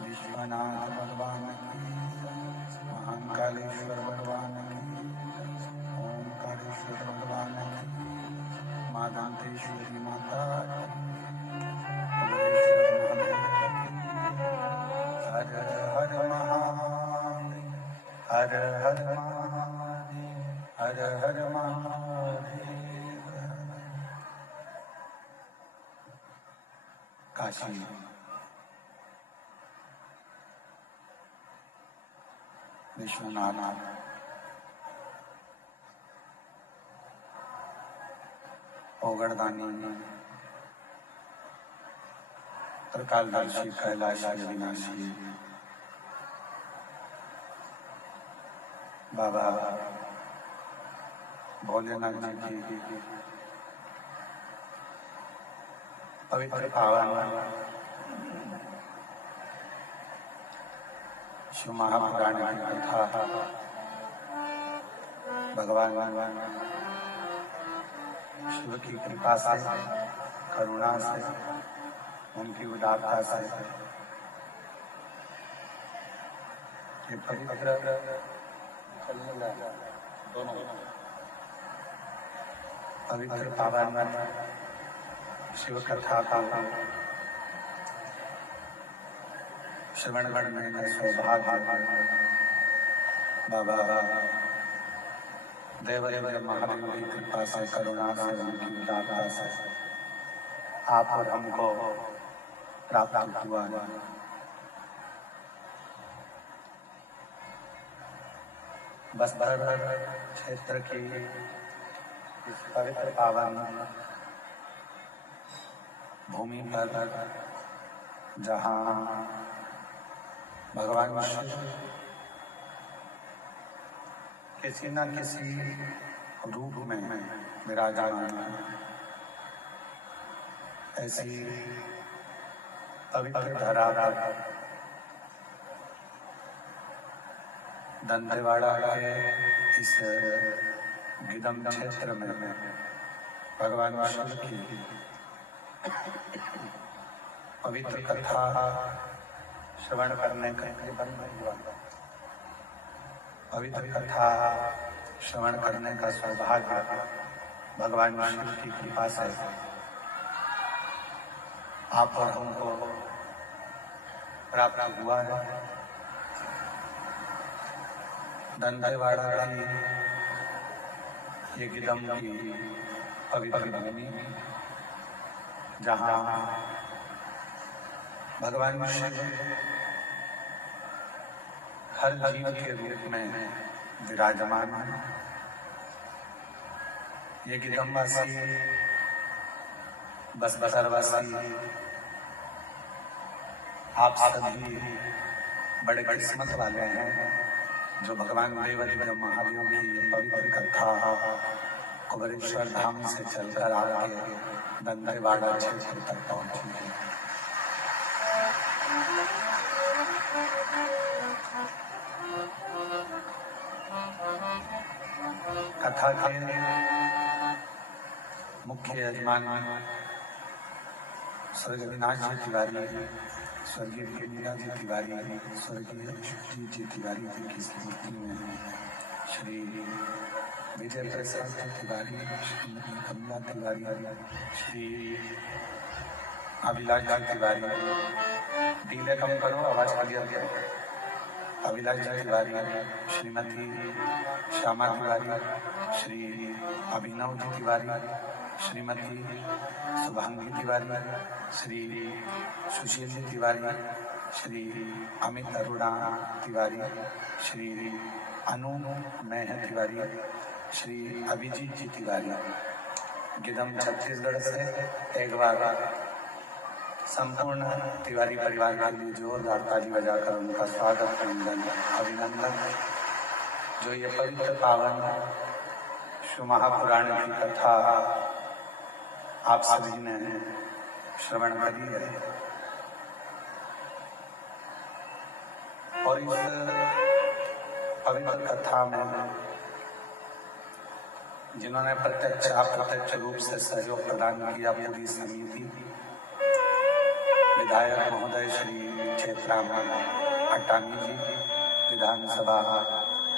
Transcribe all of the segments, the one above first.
विश्वनाथ भगवान की, महाकालेश्वर भगवान की, ओंकारेश्वर भगवान की, माँ दांतेश्वरी माता हर हर महादेव, हर हर महादेव, हर हर महादेव। काशी विश्वनाथ ओगड़दानी त्रिकालदर्शी कैलाशी अविनाशी बाबा भोलेनाथ जी की पवित्र पावन शिव महापुराण की कथा भगवान शिव की कृपा से, करुणा से, उनकी उदारता से ये पवित्र पवित्र पावन शिव कथा का श्रवण करने का सौभाग्य बाबा देवदेव महादेव की कृपा से, करुणा से, उनकी उदारता से आप और हमको प्राप्त हुआ। बस्तर क्षेत्र की इस पवित्र पावन भूमि पर जहाँ भगवान शिव किसी न किसी रूप में विराजमान है, ऐसी पवित्र धरा पर दंतेवाड़ा के इस गिदम क्षेत्र में भगवान शिव की पवित्र कथा श्रवण करने का पवित्र कथा श्रवण करने का सौभाग्य भगवान शिव की कृपा से आप और हमको प्राप्त हुआ है। दंतेवाड़ा की ये गिदम की पवित्र भूमि जहाँ भगवान शिव हर जीव के रूप में विराजमान है। ये गिदमवासी, बसरवासी आप सभी बड़े किस्मत वाले हैं जो भगवान देवदेव महादेव की पवित्र कथा कुबेरेश्वर धाम से चलकर आके दंतेवाड़ा क्षेत्र तक पहुंची है। कथा के मुख्य यजमान स्वर्गीय अविनाश जी तिवारी, स्वर्गीय मीरा जी तिवारी, स्वर्गीय जी तिवारी जी की स्मृति में श्री विजय प्रसाद तिवारी, श्रीमती कमला तिवारी, श्री अभिलाष तिवारी, डीले कम करो आवाज क्लियर करो, अभिलाष तिवारी, श्रीमती श्यामा तिवारी, श्री अभिनव तिवारी, श्रीमती शुभांगी तिवारी, श्री सुशील तिवारी, श्री अमित अरुणा तिवारी, श्री अनु मेह तिवारी, श्री अभिजीत जी तिवारी। गिदम छत्तीसगढ़ से एक बार संपूर्ण तिवारी परिवार के लिए जोरदार ताली बजाकर उनका स्वागत, अभिनंदन जो ये पवित्र पावन शिव महापुराण की कथा आप सभी ने श्रवण करी है और इस पवित्र कथा में जिन्होंने प्रत्यक्ष अप्रत्यक्ष रूप से सहयोग प्रदान किया पूरी समिति विधायक महोदय श्री चेतराम अटानी जी, विधानसभा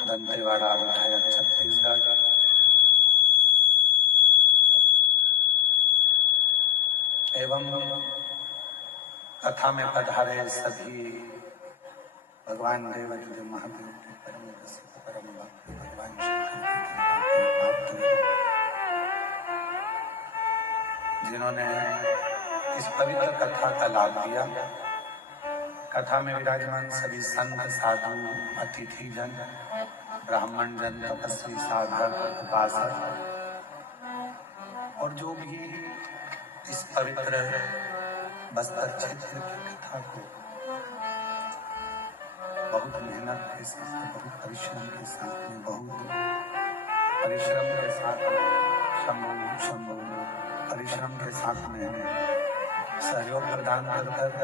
दंतेवाड़ा विधायक छत्तीसगढ़, एवं कथा में पधारे सभी भगवान देवाधिदेव महादेव के परम रसिक परम भक्त भगवान शंकर के जिन्होंने इस पवित्र कथा का लाभ दिया। कथा में विराजमान सभी संत साधु अतिथि जन ब्राह्मण जन तपस्वी साधक उपासक और जो भी इस पवित्र बस्तर क्षेत्र की कथा को बहुत मेहनत के साथ, बहुत परिश्रम के साथ में, बहुत परिश्रम के साथ शंभु परिश्रम के साथ में सहयोग प्रदान कर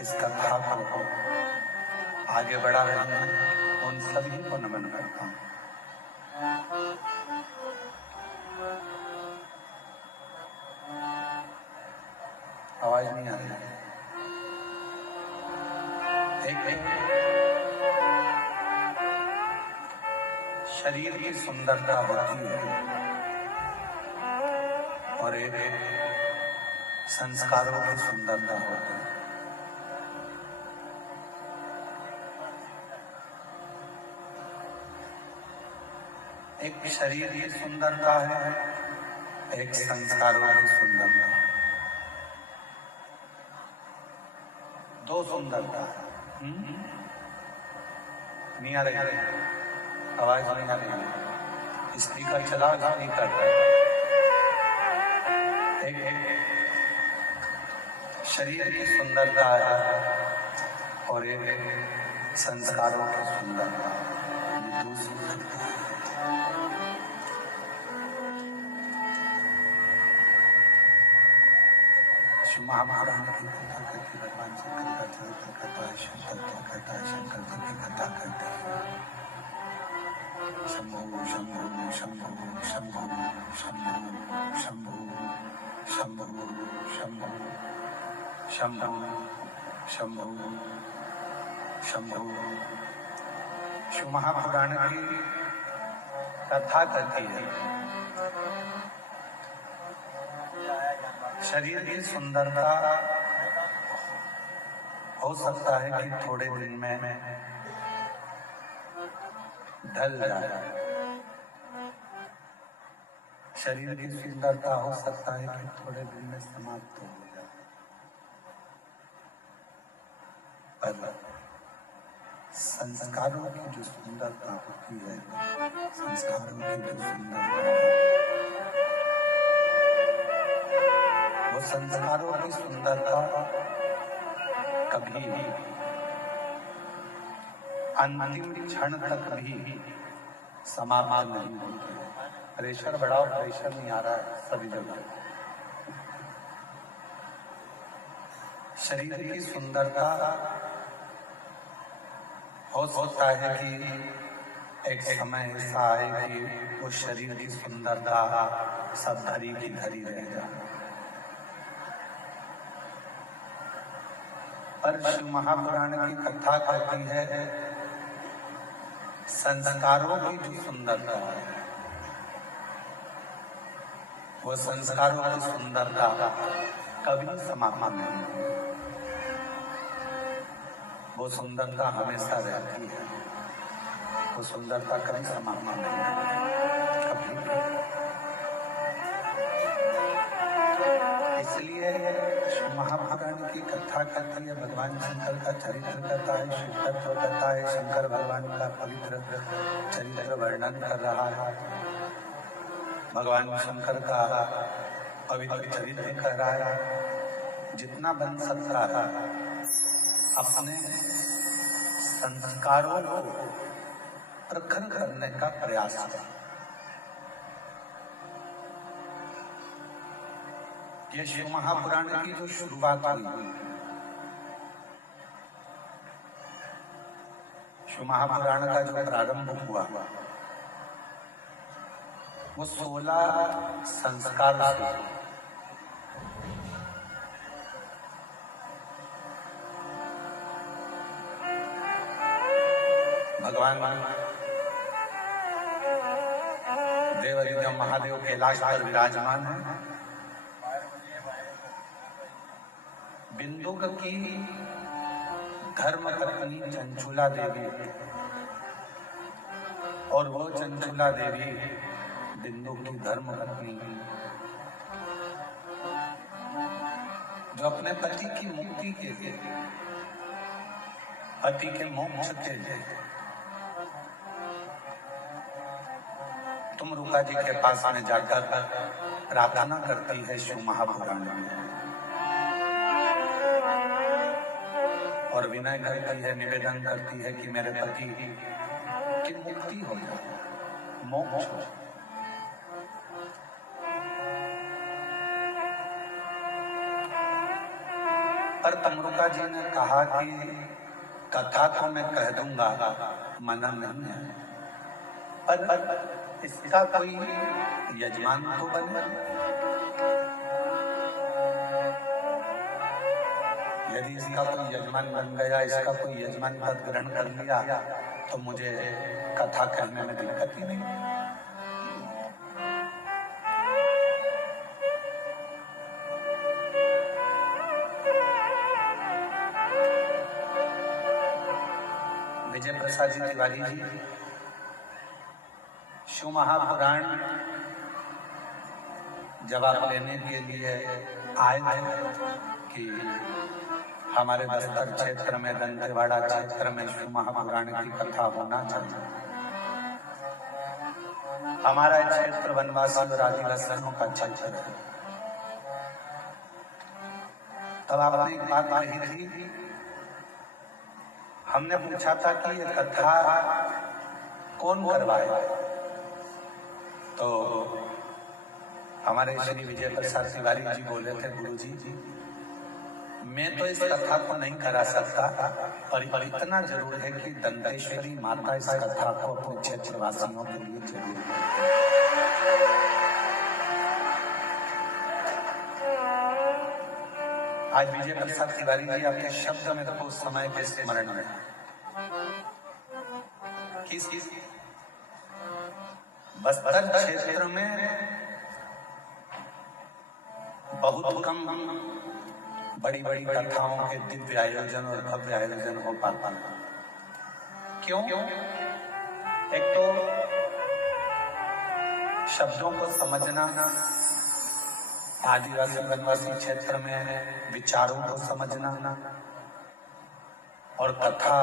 इस कथा को आगे बढ़ा रहे हैं, उन सभी को नमन करता हूँ। आवाज नहीं आ रही है। एक शरीर की सुंदरता होती है और एक संस्कारों की सुंदरता होती है। एक शरीर की सुंदरता है, एक संस्कारों की सुंदरता है, दो सुंदरता है। नहीं आ रही, आवाज नहीं आ रही, स्पीकर चलाओ, स्पीकर। एक शरीर की सुंदरता है और एक संस्कारों की सुंदरता है, दूसरी। महापुराण की कथा करके भगवान शंकर का चरित्र करता है, शंकर क्या करता है, शंकर जी की कथा करते हैं। शंभु शंभु शंभु शंभु शंभु शंभु शंभु शंभु शंभु शंभु शंभु। शिव महापुराण की कथा करती है। शरीर की सुंदरता हो सकता है कि थोड़े दिन में ढल जाए, शरीर की सुंदरता हो सकता है कि थोड़े दिन में समाप्त हो जाए, पर संस्कारों की जो सुंदरता होती है, संस्कारों की जो सुंदरता, वो संस्कारों की सुंदरता कभी अंतिम क्षण तक भी समाप्त नहीं होती। प्रेशर बढ़ाओ, प्रेशर नहीं आ रहा है सभी जगह। शरीर की सुंदरता हो सकता है कि एक समय ऐसा आए कि वो शरीर की सुंदरता सब धरी की धरी रह जाए, पर शिव महापुराण की कथा कहती है संस्कारों की जो सुंदरता है, वो संस्कारों की सुंदरता कभी समाप्त नहीं होती, वो सुंदरता हमेशा रहती है, वो सुंदरता कभी समाप्त नहीं होती, कभी। इसलिए महापुराण की कथा करती है, भगवान शंकर का चरित्र करता है, शिव तत्व करता है, शंकर भगवान का पवित्र चरित्र वर्णन कर रहा है, भगवान शंकर का पवित्र चरित्र कर रहा है। जितना बन सकता है अपने संस्कारों को प्रखर करने का प्रयास है। ये शिव महापुराण की जो शुरुआत हुई, शिव महापुराण का जो प्रारंभ हुआ वो 16 संस्कार से। भगवान देवाधिदेव महादेव कैलाश पर विराजमान है। बिंदुक की धर्म पत्नी चंचुला देवी और वो चंचुला देवी बिंदु की धर्म पत्नी जो अपने पति की मुक्ति के लिए, पति के मोक्ष के लिए तुमरुका जी के पास में जाकर प्रार्थना करती है शिव महापुराण में, और विनय करती है, निवेदन करती है कि मेरे पति की मुक्ति हो जाए, मोक्ष हो। पर तमरुका जी ने कहा कि कथा तो मैं कह दूंगा, मना नहीं है, पर इसका कोई यजमान तो बने। यदि इसका कोई यजमान बन गया, इसका कोई यजमान पद ग्रहण कर लिया तो मुझे कथा कहने में दिक्कत ही नहीं। विजय प्रसाद जी तिवारी जी शिव महापुराण जवाब लेने के लिए आए थे कि हमारे बस्तर क्षेत्र में, दंतेवाड़ा क्षेत्र में शिव महापुराण की कथा होना चाहिए। हमारा क्षेत्र वनवासी और आदिवासियों का क्षेत्र है। तब आपने एक बात कही थी, हमने पूछा था कि ये कथा कौन करवाए, तो हमारे श्री विजय प्रसाद तिवारी जी बोले थे, गुरु जी मैं तो इस कथा को नहीं करा सकता, पर इतना जरूर है कि दंतेश्वरी माता इस कथा को अपने क्षेत्रवासियों के लिए जरूर। आज विजय प्रसाद तिवारी जी आपके शब्द में तो उस समय के स्मरण में किस बस्तर क्षेत्र में बहुत कम बड़ी बड़ी कथाओं के दिव्य आयोजन और भव्य आयोजन हो पाता। क्यों? एक तो शब्दों को समझना, आदिवासी वनवासी क्षेत्र में विचारों को समझना और कथा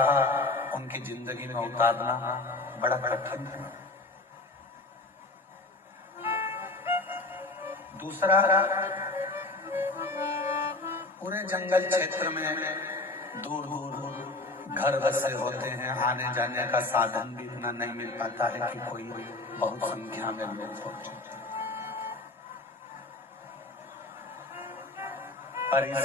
उनकी जिंदगी में उतारना बड़ा कठिन है। दूसरा, पूरे जंगल क्षेत्र में दूर दूर घर बसे होते हैं, आने जाने का साधन भी इतना नहीं मिल पाता है कि कोई बहुत संख्या में लोग पहुंचे। पर इस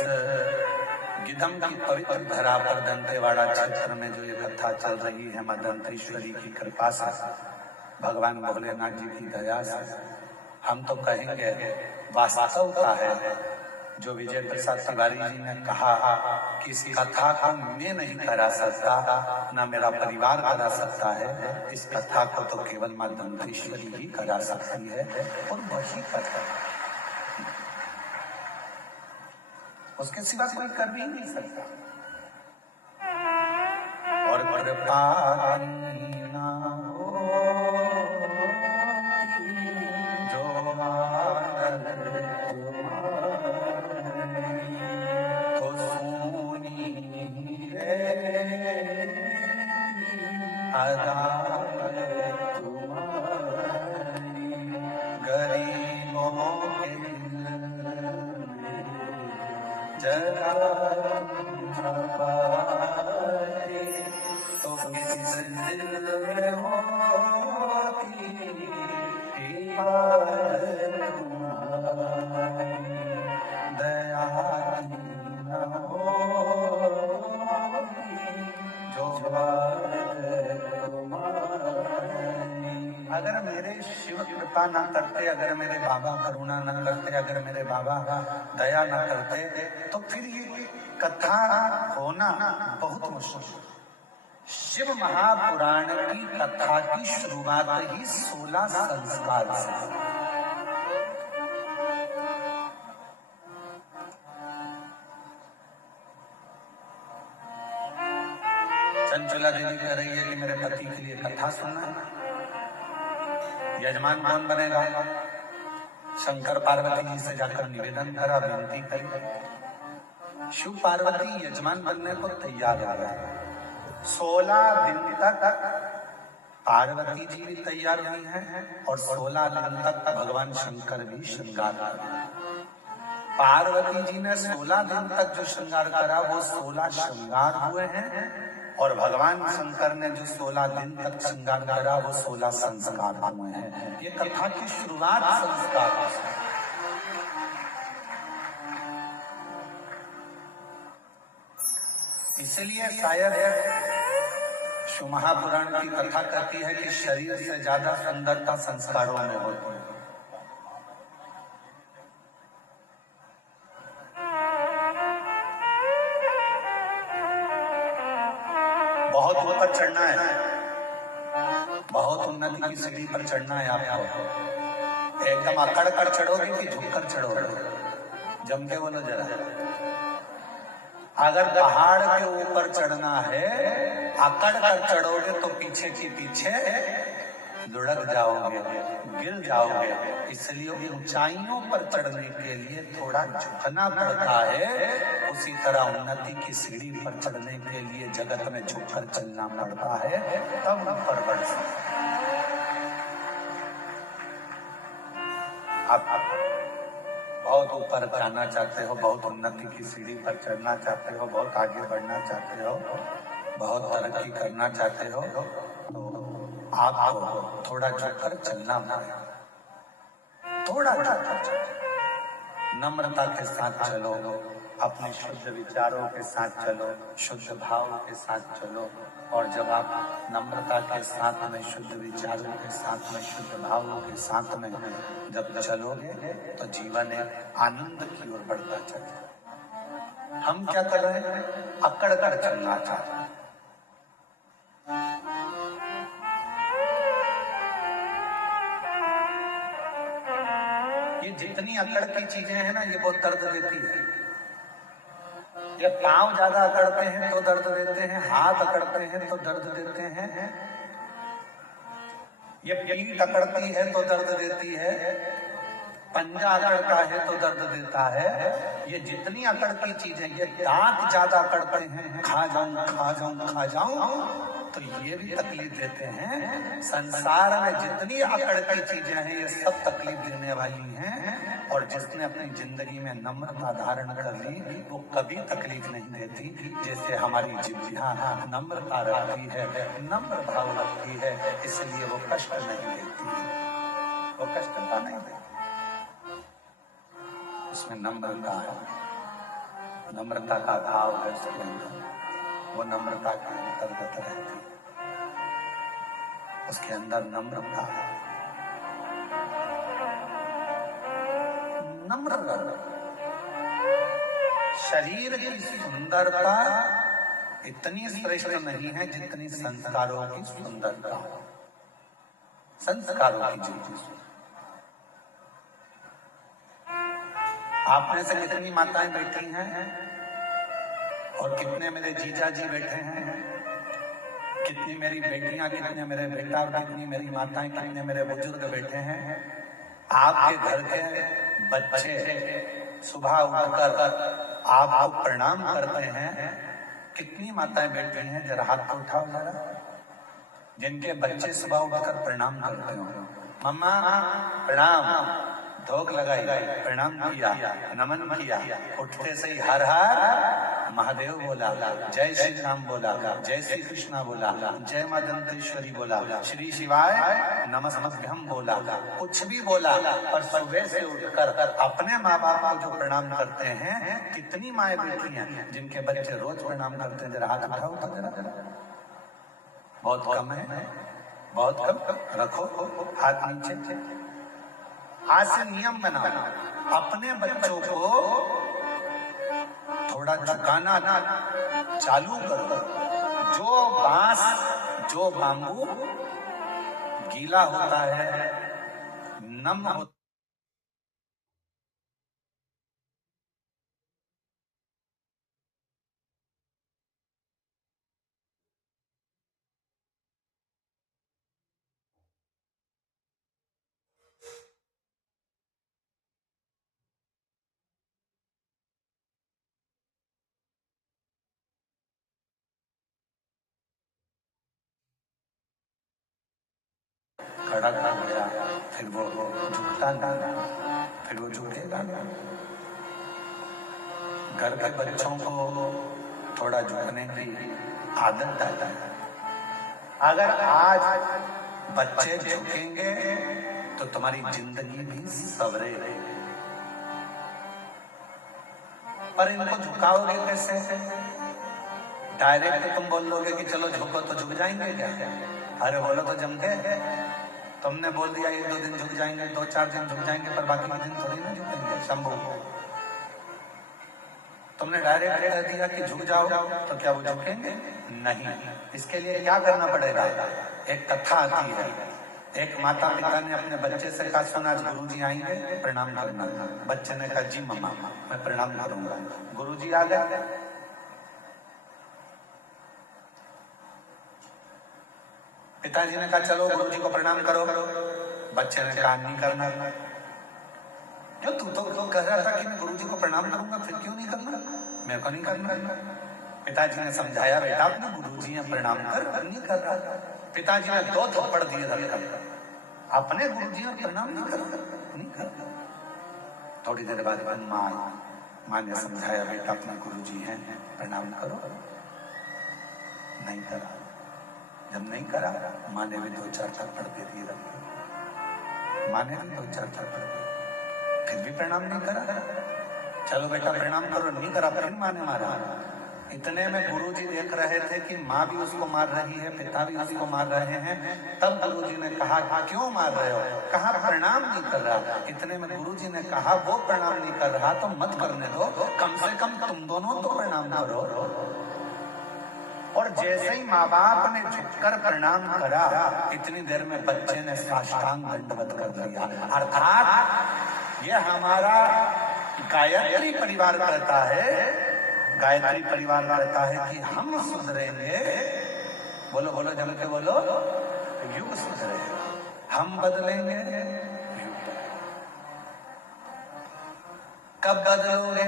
गिदम की पवित्र धरा पर दंतेवाड़ा क्षेत्र में जो ये कथा चल रही है, मां दंतेश्वरी की कृपा से, भगवान भोलेनाथ जी की दया से, हम तो कहेंगे वास्तवता है जो विजय प्रसाद तिवारी जी ने कहा कि इस कथा को मैं नहीं करा सकता, ना मेरा परिवार करा सकता है, इस कथा को तो केवल मां दंतेश्वरी ही करा सकती है, और वही करता है, उसके सिवा कोई कर भी नहीं सकता। और कृपा ना हो जो तो सुनी अदा गरीबों के जरा तो किस दिल में होती बात तुम्हारी, दया की न होती जो बात तुम्हारी। अगर मेरे शिव कृपा ना करते, अगर मेरे बाबा करुणा ना करते, अगर मेरे बाबा दया ना करते, तो फिर ये कथा होना बहुत मुश्किल। शिव महापुराण की कथा की शुरुआत ही 16 संस्कार से। चंचला देवी कह रही है कि मेरे पति के लिए कथा सुनना है। यजमान कौन बनेगा? शंकर पार्वती जी से जाकर निवेदन करा, विनती करी। शिव पार्वती यजमान बनने को तैयार आ गए। 16 दिन तक पार्वती जी भी तैयार हुई हैं और 16 दिन तक भगवान शंकर भी श्रृंगार करा। पार्वती जी ने 16 दिन तक जो श्रृंगार करा वो 16 श्रृंगार हुए हैं, और भगवान शंकर ने जो 16 दिन तक श्रृंगार करा वो 16 संस्कार हुए हैं। ये कथा की शुरुआत संस्कार से। इसलिए शायद शिव महापुराण की कथा कहती है कि शरीर से ज्यादा सुंदरता संस्कारों में होती है। बहुत ऊपर चढ़ना है, बहुत उन्नति की सीढ़ी पर चढ़ना है आपको। एकदम अकड़ कर चढ़ोगे कि झुककर चढ़ोगे? जम के बोलो जरा। अगर पहाड़ के ऊपर चढ़ना है, अकड़ कर चढ़ोगे तो पीछे की पीछे लुढ़क जाओगे, गिर जाओगे। इसलिए ऊंचाइयों पर चढ़ने के लिए थोड़ा झुकना पड़ता है। उसी तरह उन्नति की सीढ़ी पर चढ़ने के लिए जगत में झुककर चलना पड़ता है, तब ऊपर बढ़ सकते। आप बहुत ऊपर जाना चाहते हो, बहुत उन्नति की सीढ़ी पर चढ़ना चाहते हो, बहुत आगे बढ़ना चाहते हो, बहुत तरक्की करना चाहते हो, तो आपको थोड़ा झुककर चलना पड़ेगा। थोड़ा नम्रता के साथ चलो, अपने शुद्ध विचारों के साथ चलो, शुद्ध भाव के साथ चलो। और जब आप नम्रता के साथ में, शुद्ध विचारों के साथ में, शुद्ध भावों के साथ में जब चलोगे तो जीवन एक आनंद की ओर बढ़ता चले। हम क्या कर रहे हैं? अकड़ कर चलना चाहते हैं। ये जितनी अकड़ की चीजें हैं ना, ये बहुत दर्द देती है। ये पांव ज्यादा अकड़ते हैं तो दर्द देते हैं, हाथ अकड़ते हैं तो दर्द देते हैं, ये पीठ अकड़ती है तो दर्द देती है, पंजा अकड़ता है तो दर्द देता है। ये जितनी अकड़ की चीजें, ये दांत ज्यादा अकड़ते हैं, खा जाऊं खा जाऊं खा जाऊं, तो ये भी तकलीफ देते हैं। संसार में जितनी अकड़ की चीजें हैं ये सब तकलीफ देने वाली हैं। और जिसने अपनी जिंदगी में नम्रता धारण कर ली वो कभी तकलीफ नहीं देती। जैसे हमारी जिह्वा नम्रता रखती है, नम्र भाव रखती है, इसलिए वो कष्ट नहीं देती, वो कष्टता नहीं देती। उसमें नम्रता है, नम्रता का भाव है उसके अंदर, वो नम्रता के अंतर्गत रहती है, उसके अंदर नम्रता है। नम्र शरीर की सुंदरता इतनी श्रेष्ठ नहीं है जितनी संस्कारों की सुंदरता। संस्कारों की ज्योति। आप में से कितनी माताएं बैठी हैं और कितने मेरे जीजा जी बैठे हैं, कितनी मेरी बेटियां, कितने मेरे बेटा, कितनी मेरी माताएं, कितने मेरे बुजुर्ग बैठे हैं। आपके घर के बच्चे सुबह उठकर आपको प्रणाम करते हैं। कितनी माताएं बैठी हैं, जरा हाथ को उठाओ जरा, जिनके बच्चे सुबह उठकर प्रणाम करते हो। मम्मा प्रणाम, धोख लगाई, प्रणाम किया, नमन किया, उठते से ही हर हर महादेव बोला, जय श्री राम बोला, जय श्री कृष्णा बोला, जय मां दंतेश्वरी बोला, श्री शिवाय नमस्तभ्यम बोला, कुछ भी बोला। और सुबह से उठकर अपने माँ बाप को जो प्रणाम करते हैं, कितनी माएँ बेटी हैं जिनके बच्चे रोज प्रणाम करते हैं? जरा हाथ उठाओ तो जरा, बहुत कम है, बहुत कम। रखो हाथ नीचे। आज से नियम बनाओ, अपने बच्चों को थोड़ा झुकाना चालू करो। जो बांस, जो बांबू गीला होता है, नम होता खड़ा कर गया, फिर वो झुकता नहीं, फिर वो झुकेगा। घर के बच्चों को थोड़ा झुकने की आदत डालता है। अगर आज बच्चे झुकेंगे तो तुम्हारी जिंदगी भी सवरे रहेगी। पर इनको झुकाओगे कैसे? डायरेक्ट तुम बोल दोगे कि चलो झुको तो झुक जाएंगे क्या? अरे बोलो तो जमते। तुमने बोल दिया 1-2 दिन झुक जाएंगे, 2-4 दिन झुक जाएंगे, पर बाकी के दिन थोड़ी ना झुकेंगे। शंभू, तुमने डायरेक्ट कह दिया कि झुक जाओ, तो क्या वो झुकेंगे? नहीं। इसके लिए क्या करना पड़ेगा? एक कथा आती है, एक माता पिता ने अपने बच्चे से कहा, सुना आज गुरुजी आएंगे, प्रणाम करना। बच्चे ने कहा, जी मम्मा मैं प्रणाम करूंगा। गुरुजी आ गए, पिताजी ने कहा चलो गुरुजी को प्रणाम करो। बच्चे ने कहा नहीं करना। क्यों? तू तो कह रहा था कि मैं गुरुजी को प्रणाम करूंगा, फिर क्यों नहीं करना? मेरे को नहीं करना। पिताजी ने समझाया, बेटा अपने गुरुजी ने प्रणाम कर, नहीं कर रहा। पिताजी ने 2 थप्पड़ दिए धरकर, अपने गुरुजी ने प्रणाम नहीं कर। थोड़ी देर बाद माँ ने समझाया, बेटा अपने गुरुजी हैं, प्रणाम करो। नहीं करा। जब नहीं करा, माँ ने भी 2-4 थप्पड़ दे दिए धरकर। माँ ने भी 2-4 थप्पड़ दिए, फिर भी प्रणाम नहीं करा। चलो बेटा प्रणाम करो, नहीं करा, फिर माँ ने मारा। इतने में गुरुजी देख रहे थे कि माँ भी उसको मार रही है, पिता भी उसको मार रहे हैं। तब गुरुजी ने कहा, क्यों मार रहे हो? कहा प्रणाम नहीं कर रहा। इतने में गुरुजी ने कहा, वो प्रणाम नहीं कर रहा तो मत करने दो, कम से कम तुम दोनों तो प्रणाम करो। और जैसे ही माँ बाप ने झुककर प्रणाम करा, इतनी देर में बच्चे ने साष्टांग दंडवत कर दिया। अर्थात ये हमारा गायत्री परिवार कहता है, गायत्री परिवार कहता है कि हम सुधरेंगे। बोलो बोलो जम के बोलो, युग सुधरेगा, हम बदलेंगे। कब बदलोगे?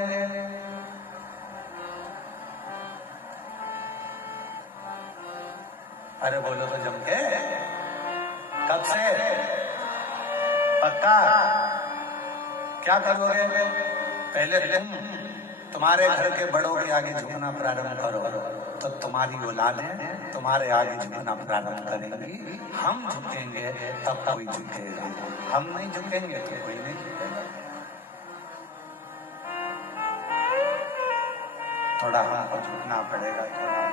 अरे बोलो तो जम के, कब से? पक्का? क्या करोगे? पहले तुम्हारे घर के बड़ों के आगे झुकना प्रारंभ करो, तो तुम्हारी औलादें तुम्हारे आगे झुकना प्रारंभ करेंगी। हम झुकेंगे तब कोई झुकेगा, हम नहीं झुकेंगे तो कोई नहीं झुकेगा। थोड़ा हमको झुकना पड़ेगा। थोड़ा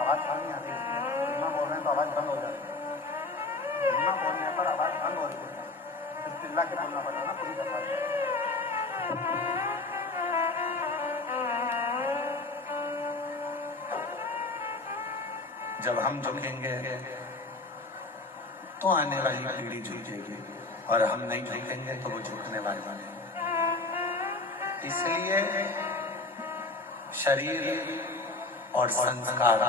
आवाज नहीं आती, धीमा बोल रहे हैं तो आवाज बंद हो जाती है। धीमा बोलने पर आवाज बंद हो रही है, तो चिल्ला के बोलना पड़ेगा ना पूरी दफा। जब हम झुकेंगे तो आने वाली पीढ़ी झुकेगी, और हम नहीं झुकेंगे तो वो झुकने वाले बनेंगे। इसलिए शरीर और संस्कार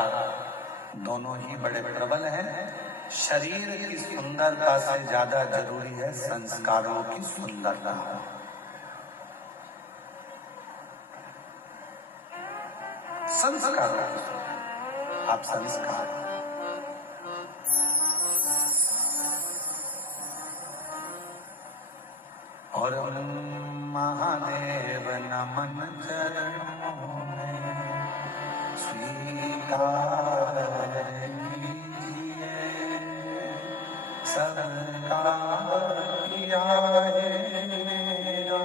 दोनों ही बड़े प्रबल हैं। शरीर की सुंदरता से ज्यादा जरूरी है संस्कारों की सुंदरता। संस्कार, आप संस्कार, और महादेव नमन चरणों में स्वीकार कीजिए सबका किया है मेरा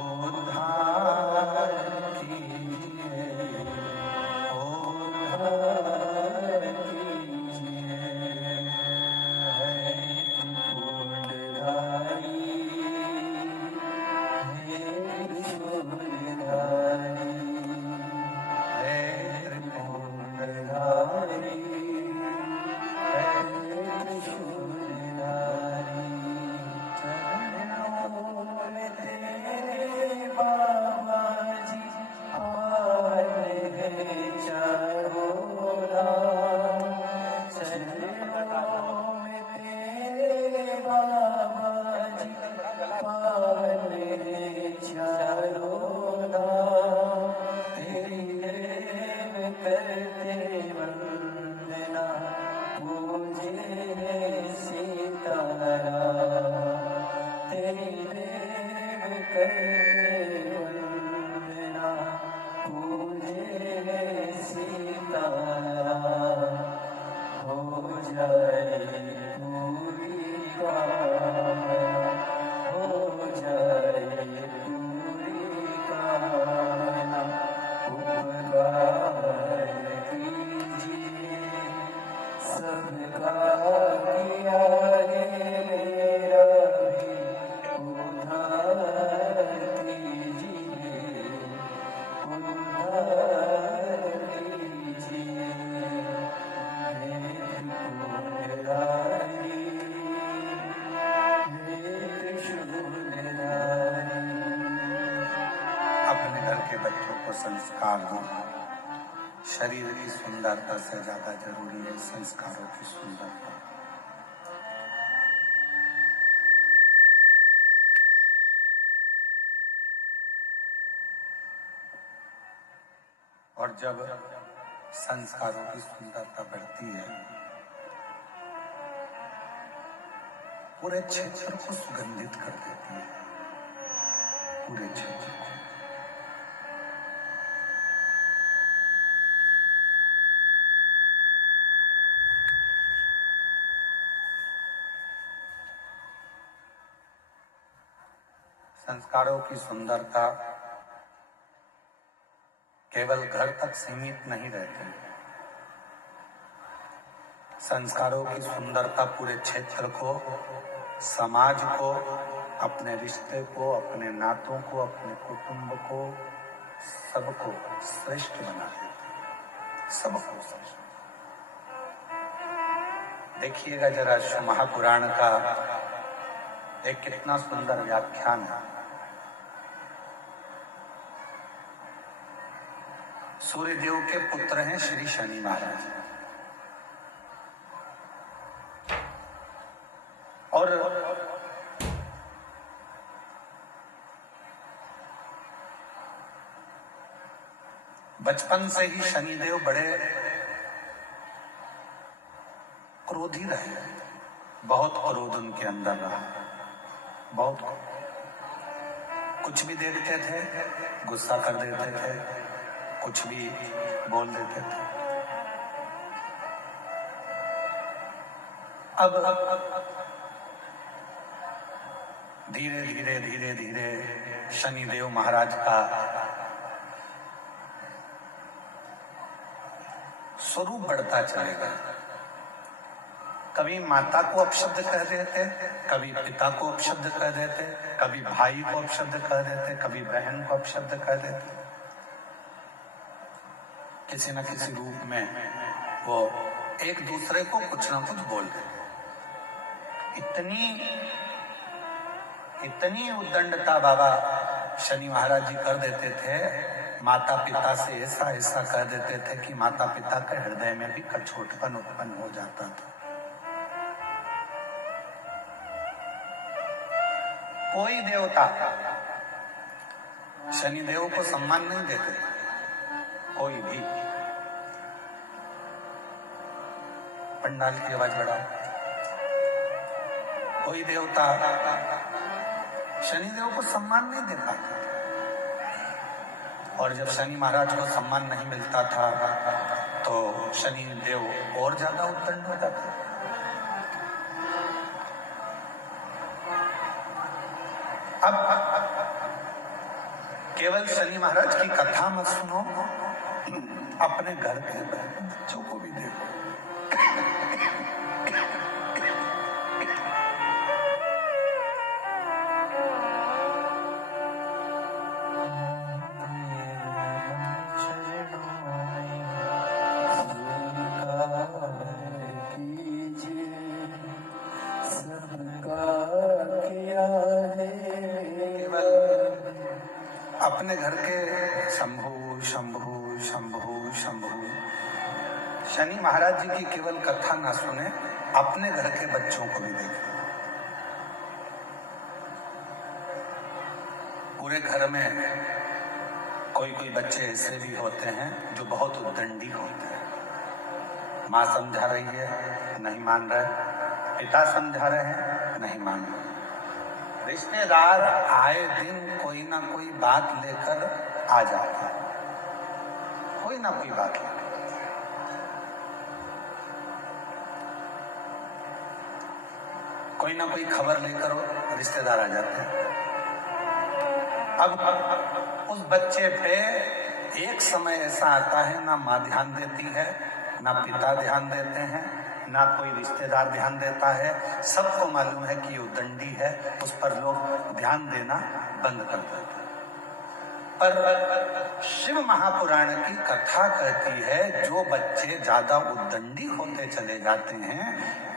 उद्धार कीजिए उद्धार कीजिए है त्रिपुरारी हे त्रिपुरारी हे त्रिपुरारी हे त्रिपुरारी चरणों में तेरे बाबा जी आए हैं चारों राम चरणों में तेरे बाबा जी आए हैं चारों राम तेरी देव करते वंदना पूजे सीताराम तेरी देव करते वंदना पूजे सीताराम हो जाए पूरी कामना हो जाए पूरी कामना उपकार कीजिए सबका किया है मेरा भी उद्धार कीजिए उद्धार कीजिए हे त्रिपुरारी हे त्रिशूलधारी। अपने घर के बच्चों को संस्कार दो। शरीर की सुंदरता से ज्यादा जरूरी है संस्कारों की सुंदरता। और जब संस्कारों की सुंदरता बढ़ती है पूरे क्षेत्र को सुगंधित कर देती है पूरे क्षेत्र को। संस्कारों की सुंदरता केवल घर तक सीमित नहीं रहती। संस्कारों की सुंदरता पूरे क्षेत्र को, समाज को, अपने रिश्ते को, अपने नातों को, अपने कुटुंब को, सबको श्रेष्ठ बना देती। सबको श्रेष्ठ। देखिएगा जरा महापुराण का एक कितना सुंदर व्याख्यान है। सूर्यदेव के पुत्र हैं श्री शनि महाराज और बचपन से ही शनिदेव बड़े क्रोधी रहे। बहुत क्रोध उनके अंदर रहा। बहुत कुछ भी देखते थे गुस्सा कर देते थे, कुछ भी बोल देते थे। अब धीरे धीरे धीरे धीरे शनिदेव महाराज का स्वरूप बढ़ता चलेगा। कभी माता को अपशब्द कह देते, कभी पिता को अपशब्द कह देते, कभी भाई को अपशब्द कह देते, कभी बहन को अपशब्द कह देते। किसी न किसी रूप में वो एक दूसरे को कुछ न कुछ बोल देते। इतनी उद्दंडता बाबा शनि महाराज जी कर देते थे। माता पिता से ऐसा ऐसा कह देते थे कि माता पिता के हृदय में भी कछोटपन उत्पन्न हो जाता था। कोई देवता शनिदेव को सम्मान नहीं देते, कोई भी। पंडाल की आवाज बढ़ाओ। कोई देवता शनिदेव को सम्मान नहीं दे पाते। और जब शनि महाराज को सम्मान नहीं मिलता था तो शनि देव और ज्यादा उद्दंड हो जाते। अब केवल शनि महाराज की कथा मत सुनो, अपने घर के बच्चों को भी देखो। अपने घर के शंभु शंभु शंभु शंभु शनि महाराज जी की केवल कथा ना सुने, अपने घर के बच्चों को भी देखें। पूरे घर में कोई कोई बच्चे ऐसे भी होते हैं जो बहुत उद्दंडी होते हैं। माँ समझा रही है नहीं मान रहे, पिता समझा रहे हैं नहीं मान रहे, रिश्तेदार आए दिन कोई ना कोई बात लेकर आ जाता है, कोई ना कोई बात लेकर। कोई ना कोई खबर लेकर रिश्तेदार आ जाते हैं। अब उस बच्चे पे एक समय ऐसा आता है ना माँ ध्यान देती है, ना पिता ध्यान देते हैं, ना कोई रिश्तेदार ध्यान देता है। सबको मालूम है कि वो दंडी है, उस पर लोग ध्यान देना बंद कर देते हैं। पर शिव महापुराण की कथा कहती है जो बच्चे ज्यादा उद्दंडी होते चले जाते हैं,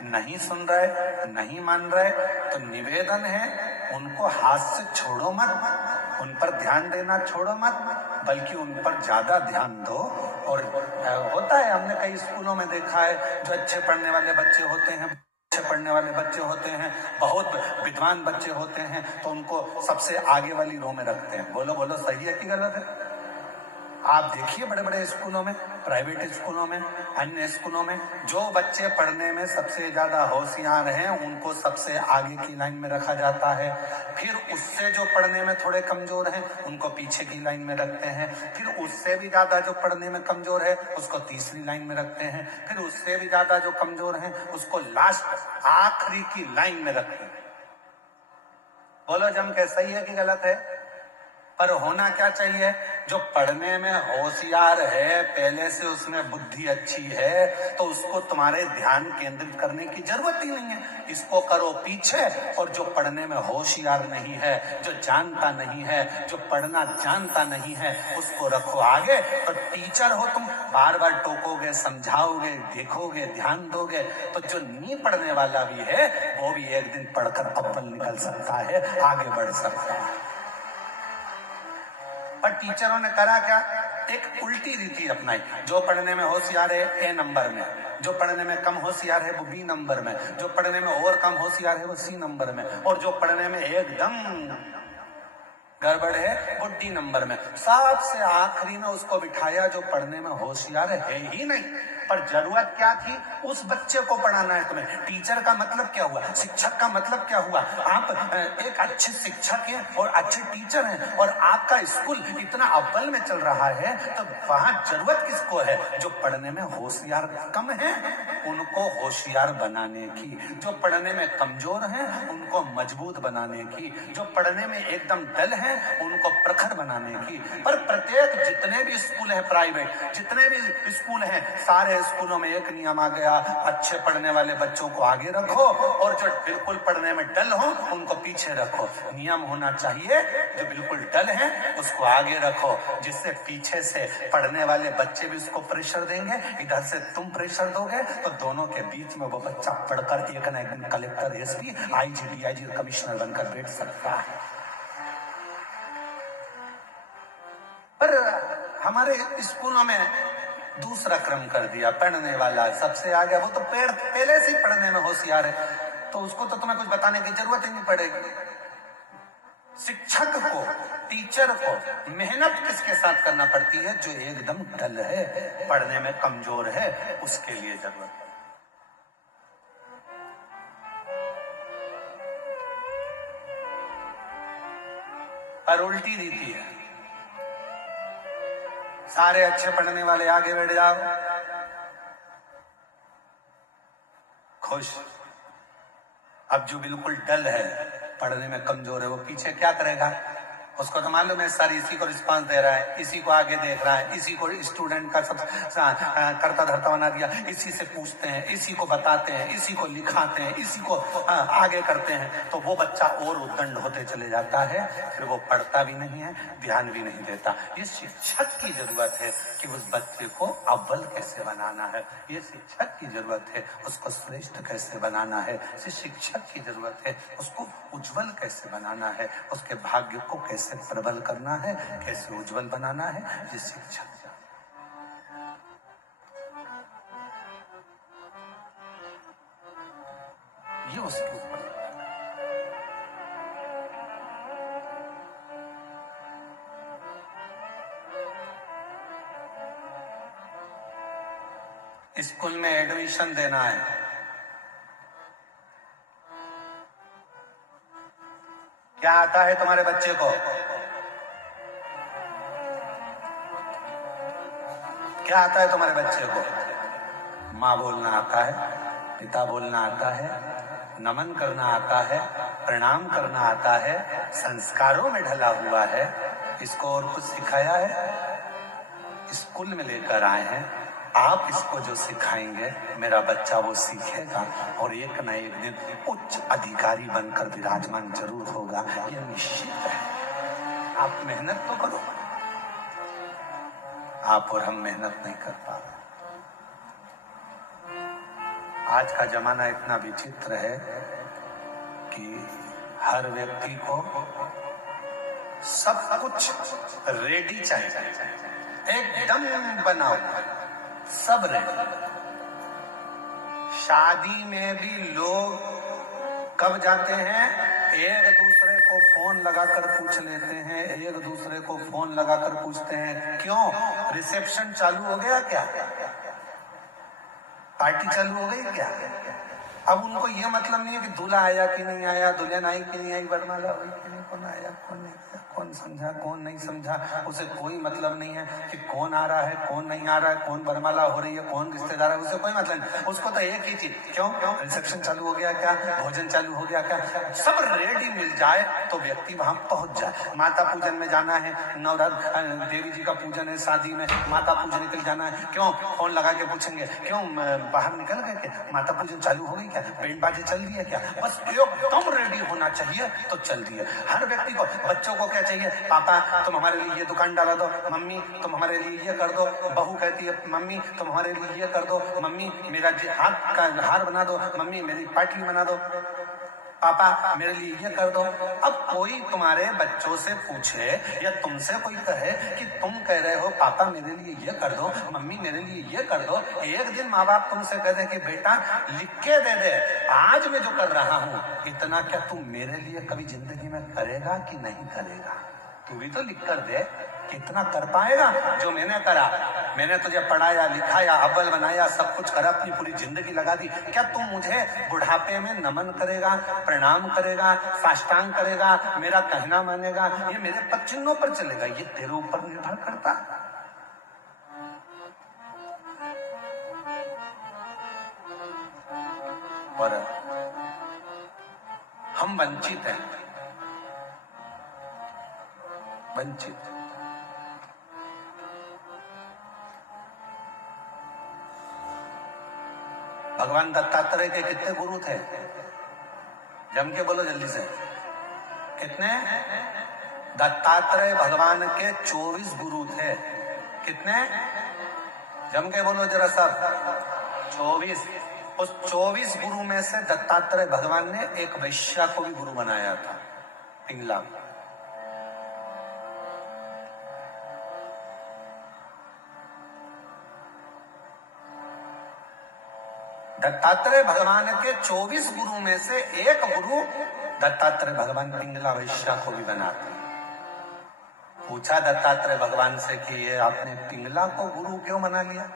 नहीं सुन रहे, नहीं मान रहे, तो निवेदन है उनको हाथ से छोड़ो मत, उन पर ध्यान देना छोड़ो मत, बल्कि उन पर ज्यादा ध्यान दो। और होता है, हमने कई स्कूलों में देखा है, जो अच्छे पढ़ने वाले बच्चे होते हैं, अच्छे पढ़ने वाले बच्चे होते हैं, बहुत विद्वान बच्चे होते हैं, तो उनको सबसे आगे वाली रो में रखते हैं। बोलो बोलो, सही है कि गलत है? आप देखिए बड़े बड़े स्कूलों में, प्राइवेट स्कूलों में, अन्य स्कूलों में, जो बच्चे पढ़ने में सबसे ज्यादा होशियार हैं उनको सबसे आगे की लाइन में रखा जाता है। फिर उससे जो पढ़ने में थोड़े कमजोर हैं उनको पीछे की लाइन में रखते हैं। फिर उससे भी ज्यादा जो पढ़ने में कमजोर है उसको तीसरी लाइन में रखते हैं। फिर उससे भी ज्यादा जो कमजोर है उसको लास्ट आखिरी की लाइन में रखते हैं। बोलो जम के, सही है कि गलत है? पर होना क्या चाहिए? जो पढ़ने में होशियार है, पहले से उसमें बुद्धि अच्छी है, तो उसको तुम्हारे ध्यान केंद्रित करने की जरूरत ही नहीं है। इसको करो पीछे, और जो पढ़ने में होशियार नहीं है, जो जानता नहीं है, जो पढ़ना जानता नहीं है, उसको रखो आगे। तो टीचर हो तुम, बार बार टोकोगे, समझाओगे, देखोगे, ध्यान दोगे, तो जो नहीं पढ़ने वाला भी है वो भी एक दिन पढ़कर अव्वल निकल सकता है, आगे बढ़ सकता है। पर टीचरों ने करा क्या? एक उल्टी रीति अपनाई। जो पढ़ने में होशियार है ए नंबर में, जो पढ़ने में कम होशियार है वो बी नंबर में, जो पढ़ने में और कम होशियार है वो सी नंबर में, और जो पढ़ने में एकदम गड़बड़ है वो डी नंबर में। सबसे आखिरी में उसको बिठाया जो पढ़ने में होशियार है ही नहीं। पर जरूरत क्या थी? उस बच्चे को पढ़ाना है तुम्हें। टीचर का मतलब क्या हुआ? शिक्षक का मतलब क्या हुआ? आप एक अच्छे शिक्षक हैं और अच्छे टीचर हैं, और आपका स्कूल इतना अव्वल में चल रहा है, तो वहां जरूरत किसको है? जो पढ़ने में होशियार कम है उनको होशियार बनाने की, जो पढ़ने में कमजोर हैं उनको मजबूत बनाने की, जो पढ़ने में एकदम डल है उनको प्रखर बनाने की। पर प्रत्येक जितने भी स्कूल हैं, प्राइवेट जितने भी स्कूल हैं, सारे स्कूलों में एक नियम आ गया, अच्छे पढ़ने वाले बच्चों को आगे रखो और जो बिल्कुल पढ़ने में डल हो उनको पीछे रखो। नियम होना चाहिए जो बिल्कुल डल है उसको आगे रखो, जिससे पीछे से पढ़ने वाले बच्चे भी उसको प्रेशर देंगे, इधर से तुम प्रेशर दोगे, तो दोनों के बीच में वो बच्चा पढ़कर एक न एक दिन collector, SP, IG, DIG, commissioner बनकर बैठ सकता है। पर हमारे स्कूलों में दूसरा क्रम कर दिया, पढ़ने वाला सबसे आगे, वो तो पहले से ही पढ़ने में होशियार है, तो उसको तो तुम्हें कुछ बताने की जरूरत ही नहीं पड़ेगी। शिक्षक को, टीचर को मेहनत किसके साथ करना पड़ती है? जो एकदम डल है, पढ़ने में कमजोर है, उसके लिए जरूरत है। और उल्टी रीति है। सारे अच्छे पढ़ने वाले आगे बैठ जाओ, खुश। अब जो बिल्कुल डल है, पढ़ने में कमजोर है, वो पीछे क्या करेगा? उसको तो मालूम है सारी इसी को रिस्पांस दे रहा है, इसी को आगे देख रहा है, इसी को स्टूडेंट का सब करता धरता बना दिया, इसी से पूछते हैं, इसी को बताते हैं, इसी को लिखाते हैं, इसी को आगे करते हैं। तो वो बच्चा और उद्दंड होते चले जाता है, फिर वो पढ़ता भी नहीं है, ध्यान भी नहीं देता। ये शिक्षक की जरूरत है कि उस बच्चे को अव्वल कैसे बनाना है, ये शिक्षक की जरूरत है उसको श्रेष्ठ कैसे बनाना है, ये शिक्षक की जरूरत है उसको उज्जवल कैसे बनाना है, उसके भाग्य को कैसे प्रबल करना है, कैसे उज्जवल बनाना है, ये शिक्षक। ये उसके ऊपर। स्कूल में एडमिशन देना है, क्या आता है तुम्हारे बच्चे को? क्या आता है तुम्हारे बच्चे को? माँ बोलना आता है, पिता बोलना आता है, नमन करना आता है, प्रणाम करना आता है, संस्कारों में ढला हुआ है। इसको और कुछ सिखाया है? स्कूल में लेकर आए हैं, आप इसको जो सिखाएंगे मेरा बच्चा वो सीखेगा और एक न एक दिन उच्च अधिकारी बनकर विराजमान जरूर होगा, ये निश्चित है। आप मेहनत तो करो। आप और हम मेहनत नहीं कर पा रहे। आज का जमाना इतना विचित्र है कि हर व्यक्ति को सब कुछ रेडी चाहिए, एकदम बनाओ, सब रेडी। शादी में भी लोग कब जाते हैं? एक दूसरे को फोन लगाकर पूछ लेते हैं, एक दूसरे को फोन लगाकर पूछते हैं, क्यों? रिसेप्शन चालू हो गया क्या? पार्टी चालू हो गई क्या? अब उनको ये मतलब नहीं है कि दूल्हा आया कि नहीं आया, दुल्हन आई कि नहीं आई, वरमाला हुई कि नहीं, कौन आया कौन नहीं आया, कौन समझा कौन नहीं समझा, उसे कोई मतलब नहीं है कि कौन आ रहा है कौन नहीं आ रहा है, कौन वरमाला हो रही है कौन रिश्तेदार है, उसे कोई मतलब नहीं। उसको तो एक ही चीज, क्यों रिसेप्शन चालू हो गया क्या, भोजन चालू हो गया क्या, सब रेडी मिल जाए तो व्यक्ति वहां पहुंच जाए। माता पूजन में जाना है, नवरात्र देवी जी का पूजन है, शादी में माता पूजन निकल जाना है, क्यों फोन लगा के पूछेंगे, क्यों बाहर निकल गए क्या, माता पूजन चालू हो गई क्या, बैंड बाजे चल दिए क्या? बस एकदम रेडी होना चाहिए तो चल दिए। हर व्यक्ति को, बच्चों को क्या चाहिए? पापा तुम हमारे लिए ये दुकान डाला दो, मम्मी तुम हमारे लिए ये कर दो, बहू कहती है मम्मी तुम हमारे लिए ये कर दो, मम्मी मेरा हाथ का हार बना दो, मम्मी मेरी पाटली बना दो, पापा मेरे लिए ये कर दो। अब कोई तुम्हारे बच्चों से पूछे या तुमसे कोई कहे कि तुम कह रहे हो पापा मेरे लिए ये कर दो, मम्मी मेरे लिए ये कर दो, एक दिन माँ बाप तुमसे कह दे कि बेटा लिख के दे दे, आज मैं जो कर रहा हूँ इतना क्या तू मेरे लिए कभी जिंदगी में करेगा कि नहीं करेगा? तू भी तो लिख कर दे, कितना कर पाएगा जो मैंने करा? मैंने तुझे पढ़ाया लिखाया, अव्वल बनाया, सब कुछ करा, अपनी पूरी जिंदगी लगा दी। क्या तू मुझे बुढ़ापे में नमन करेगा, प्रणाम करेगा, साष्टांग करेगा, मेरा कहना मानेगा, ये मेरे पद-चिन्हों पर चलेगा? ये तेरे ऊपर निर्भर करता। और हम वंचित हैं, वंचित। भगवान दत्तात्रेय के कितने गुरु थे? जम के बोलो जल्दी से, कितने? दत्तात्रेय भगवान के 24 गुरु थे। कितने? जम के बोलो जरा सब। 24। उस 24 गुरु में से दत्तात्रेय भगवान ने एक वैश्या को भी गुरु बनाया था, पिंगला। दत्तात्रेय भगवान के 24 गुरु में से एक गुरु दत्तात्रेय भगवान पिंगला वैश्या को भी बनाते। पूछा दत्तात्रेय भगवान से कि ये आपने पिंगला को गुरु क्यों बना लिया?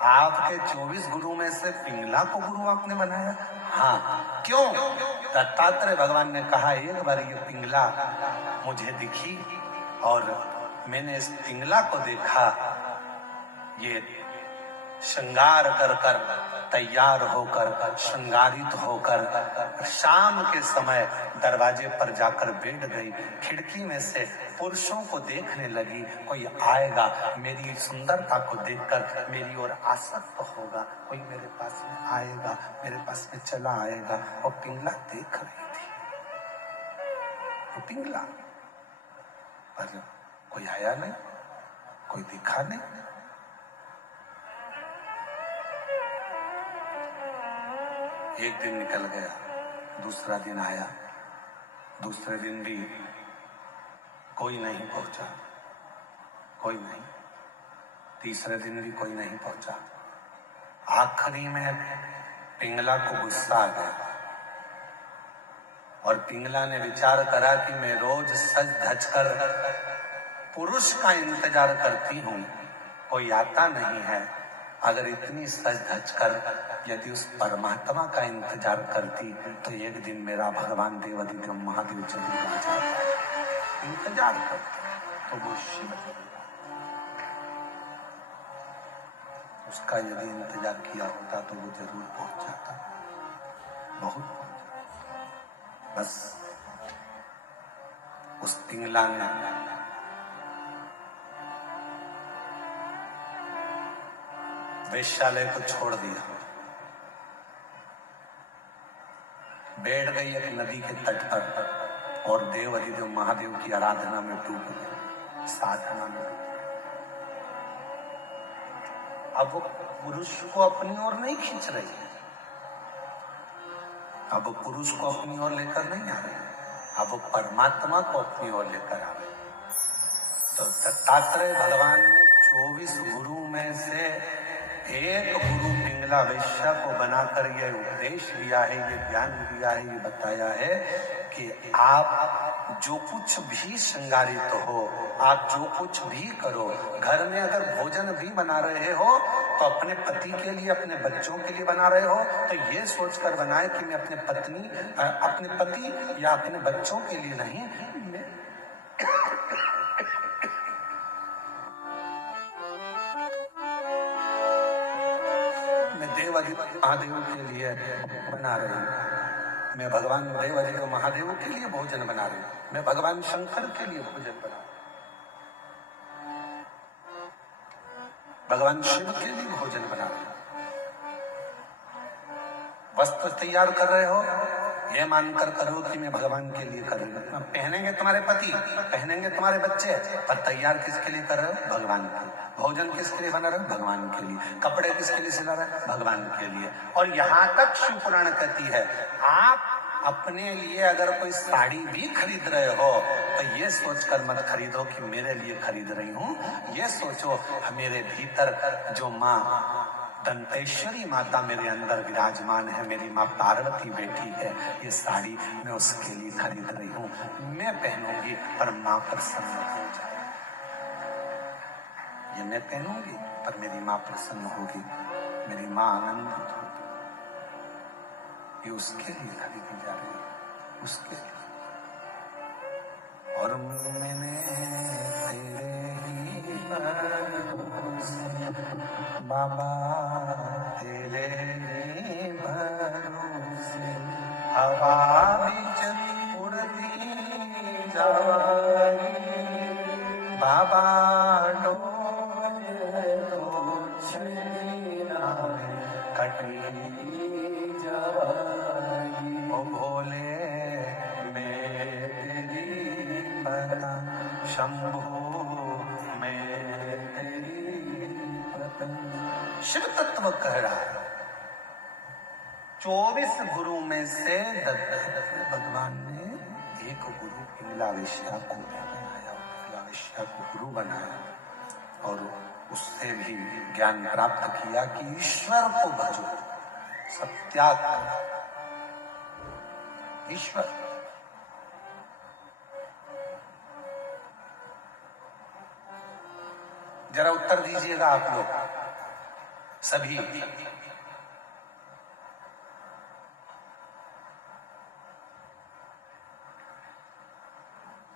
आपके 24 गुरु में से पिंगला को गुरु आपने बनाया? हाँ। क्यों? दत्तात्रेय भगवान ने कहा एक बार ये पिंगला मुझे दिखी और मैंने इस पिंगला को देखा, ये श्रृंगार कर कर तैयार होकर श्रृंगारित होकर शाम के समय दरवाजे पर जाकर बैठ गई। खिड़की में से पुरुषों को देखने लगी, कोई आएगा मेरी सुंदरता को देखकर मेरी ओर आसक्त होगा, कोई मेरे पास में आएगा, मेरे पास में चला आएगा। वो पिंगला देख रही थी, वो पिंगला, पर कोई आया नहीं, कोई दिखा नहीं। एक दिन निकल गया, दूसरा दिन आया, दूसरे दिन भी कोई नहीं पहुंचा, कोई नहीं, तीसरे दिन भी कोई नहीं पहुंचा। आखिरी में पिंगला को गुस्सा आ गया और पिंगला ने विचार करा कि मैं रोज सज धज कर पुरुष का इंतजार करती हूं, कोई आता नहीं है। अगर इतनी सज धज कर यदि उस परमात्मा का इंतजार करती तो एक दिन मेरा भगवान देवाधिदेव महादेव जरूर आ जाता। इंतजार करता तो वो शिव, उसका यदि इंतजार किया होता तो वो जरूर पहुंच जाता, बहुत पहुंच जाता। बस उस पिंगला ने वेश्यालय को छोड़ दिया, बैठ गई एक नदी के तट पर और देव अधिदेव महादेव की आराधना में डूब गई, साधना में। अब वो पुरुष को अपनी ओर नहीं खींच रही है, अब वो पुरुष को अपनी ओर लेकर नहीं आ रही, अब वो परमात्मा को अपनी ओर लेकर आ रही। तो दत्तात्रेय भगवान ने 24 गुरु में से एक गुरु पिंगला वैश्या को बनाकर यह उपदेश दिया है, ये ज्ञान दिया है, ये बताया है कि आप जो कुछ भी श्रृंगारित हो, आप जो कुछ भी करो, घर में अगर भोजन भी बना रहे हो तो अपने पति के लिए, अपने बच्चों के लिए बना रहे हो तो ये सोचकर बनाए कि मैं अपने पति या अपने बच्चों के लिए नहीं, महादेव के लिए बना रही हूं, मैं भगवान देवाधिदेव महादेव के लिए भोजन बना रही हूं, मैं भगवान शंकर के लिए भोजन बना रही हूं, भगवान शिव के लिए भोजन बना रही हूं। वस्त्र तैयार कर रहे हो, ये मानकर करो कि मैं भगवान के लिए कर रही हूं। पहनेंगे तुम्हारे पति, पहनेंगे तुम्हारे बच्चे, पर तैयार किसके लिए कर रहे हो? भगवान के लिए। भोजन किसके लिए बना रहे हो? भगवान के लिए। कपड़े किसके लिए सिला रहे हो? भगवान के लिए। और यहाँ तक शिव पुराण कहती है, आप अपने लिए अगर कोई साड़ी भी खरीद रहे हो तो ये सोचकर मत खरीदो कि मेरे लिए खरीद रही हूँ, ये सोचो मेरे भीतर जो माँ दंतेश्वरी माता मेरे अंदर विराजमान है, मेरी माँ पार्वती बैठी है, ये साड़ी मैं उसके लिए खरीद रही हूँ, मैं पहनूंगी पर माँ प्रसन्न हो जाए। ये मैं पहनूंगी पर मेरी माँ प्रसन्न होगी, मेरी माँ आनंदित होगी, ये उसके लिए खरीदी जा रही है, उसके लिए। और मैंने बाबा तेरे भरोसे हवा बीच उड़ती जाए, बाबा डोले तो छीना कटी जाए, ओ भोले मैं तेरी बता, शंभो शिव तत्व कह रहा है। 24 गुरु में से भगवान ने एक गुरु पिंगला वैश्या को बनाया, पिंगला वैश्या को गुरु बनाया और उससे भी ज्ञान प्राप्त किया कि ईश्वर को भजो, सत्याग ईश्वर। जरा उत्तर दीजिएगा आप लोग, सभी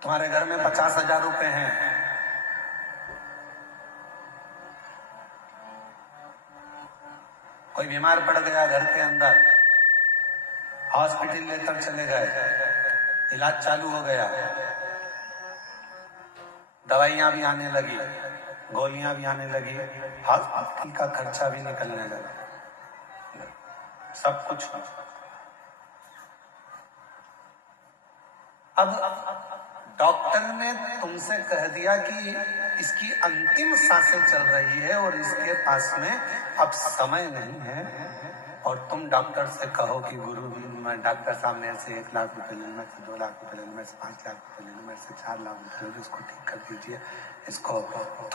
तुम्हारे घर में 50,000 रुपए हैं, कोई बीमार पड़ गया घर के अंदर, हॉस्पिटल लेकर चले गए, इलाज चालू हो गया, दवाइयां भी आने लगी, गोलियां भी आने लगी, हॉस्पिटल का खर्चा भी निकलने लगा, सब कुछ। अब डॉक्टर ने तुमसे कह दिया कि इसकी अंतिम सांसें चल रही है और इसके पास में अब समय नहीं है, और तुम डॉक्टर से कहो कि गुरु डॉक्टर साहब मेरे से 1 लाख रुपए ले, मेरे से 2 लाख रुपए ले, मेरे से 5 लाख रुपए ले, मेरे से 4 लाख रुपए ले, इसको ठीक कर दीजिए, इसको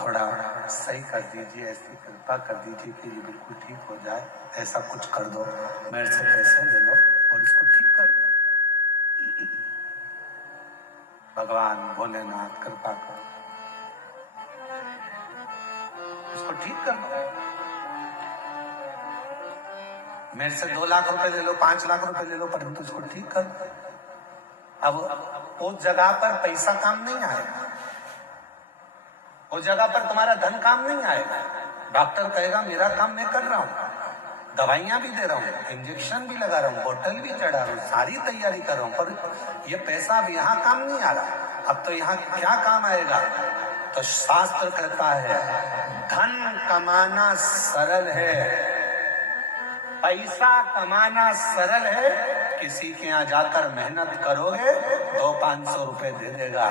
थोड़ा सही कर दीजिए, ऐसी कृपा कर दीजिए कि ये बिल्कुल ठीक हो जाए, ऐसा कुछ कर दो, मेरे से पैसे ले लो और इसको ठीक कर दो। भगवान भोलेनाथ कृपा करो, इसको ठीक कर दो, मेरे से 2 लाख रुपए ले लो, 5 लाख रुपए ले लो, परंतु इसको ठीक कर दो। अब उस जगह पर पैसा काम नहीं आएगा, उस जगह पर तुम्हारा धन काम नहीं आएगा। डॉक्टर कहेगा मेरा काम मैं कर रहा हूं, दवाइयां भी दे रहा हूँ, इंजेक्शन भी लगा रहा हूँ, बोतल भी चढ़ा रहा हूँ, सारी तैयारी कर रहा हूँ, पर ये पैसा अब यहाँ काम नहीं आ रहा। अब तो यहाँ क्या काम आएगा? तो शास्त्र कहता है धन कमाना सरल है, पैसा कमाना सरल है, किसी के यहाँ जाकर मेहनत करोगे 200-500 रुपए दे देगा,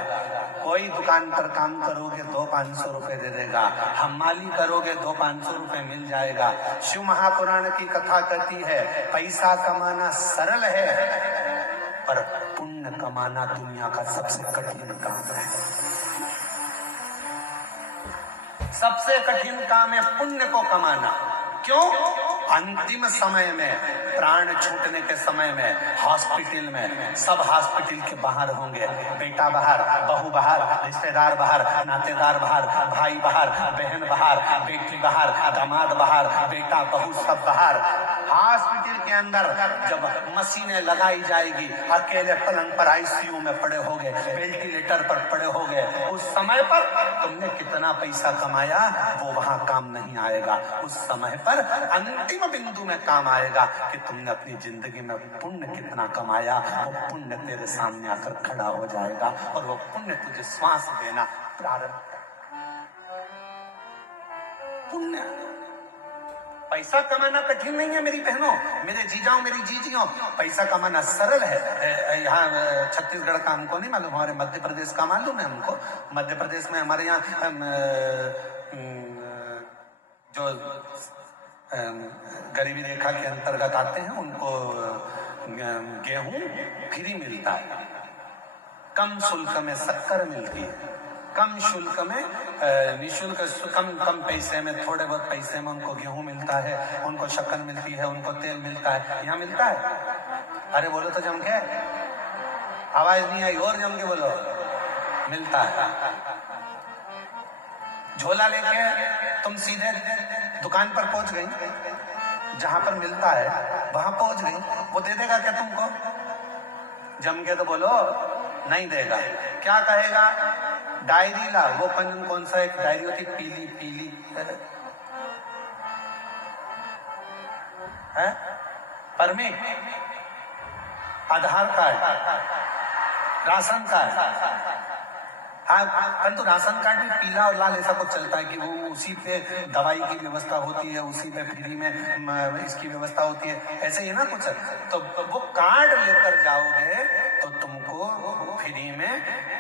कोई दुकान पर काम करोगे 200-500 रुपए दे देगा, हमाली करोगे 200-500 रुपए मिल जाएगा। शिव महापुराण की कथा कहती है पैसा कमाना सरल है, पर पुण्य कमाना दुनिया का सबसे कठिन काम है। सबसे कठिन काम है पुण्य को कमाना। क्यों? अंतिम समय में, प्राण छूटने के समय में, हॉस्पिटल में, सब हॉस्पिटल के बाहर होंगे, बेटा बाहर, बहू बाहर, रिश्तेदार बाहर, नातेदार बाहर, भाई बाहर, बहन बाहर, बेटी बाहर, दामाद बाहर, बेटा बहू सब बाहर। हॉस्पिटल के अंदर जब मशीनें लगाई जाएगी, अकेले पलंग पर आईसीयू में पड़े होगे, वेंटिलेटर पर पड़े होगे, उस समय पर तुमने कितना पैसा कमाया वो वहां काम नहीं आएगा। उस समय पर अंतिम बिंदु में काम आएगा कि तुमने अपनी जिंदगी में पुण्य कितना कमाया, वो पुण्य तेरे सामने आकर खड़ा हो जाएगा और वो पुण्य तुझे श्वास देना प्रारंभ। पुण्य, पैसा कमाना कठिन नहीं है मेरी बहनों, मेरे जीजाओं, मेरी जीजियों, पैसा कमाना सरल है। यहाँ छत्तीसगढ़ का हमको नहीं मालूम, हमारे मध्य प्रदेश का मालूम है हमको। मध्य प्रदेश में हमारे यहाँ जो गरीबी रेखा के अंतर्गत आते हैं उनको गेहूं फ्री मिलता है, कम शुल्क में शक्कर मिलती है, कम शुल्क में निःशुल्क, कम पैसे में, थोड़े बहुत पैसे में उनको गेहूं मिलता है, उनको शक्कर मिलती है, उनको तेल मिलता है। यहाँ मिलता है? अरे बोलो तो जम के, आवाज नहीं आई, और जम के बोलो। मिलता है। झोला लेके तुम सीधे दुकान पर पहुंच गई, जहां पर मिलता है वहां पहुंच गई, वो दे देगा क्या तुमको? जम के तो बोलो, नहीं देगा। क्या कहेगा? डायरी ला। वो कौन सा एक डायरी होती, पीली पीली है, परमिट, आधार कार्ड, राशन कार्ड। हाँ, परंतु राशन कार्ड भी पीला और लाल ऐसा कुछ चलता है कि वो उसी पे दवाई की व्यवस्था होती है, उसी पे फ्री में इसकी व्यवस्था होती है, ऐसे ही ना कुछ। तो वो कार्ड लेकर जाओगे तो तुमको फ्री में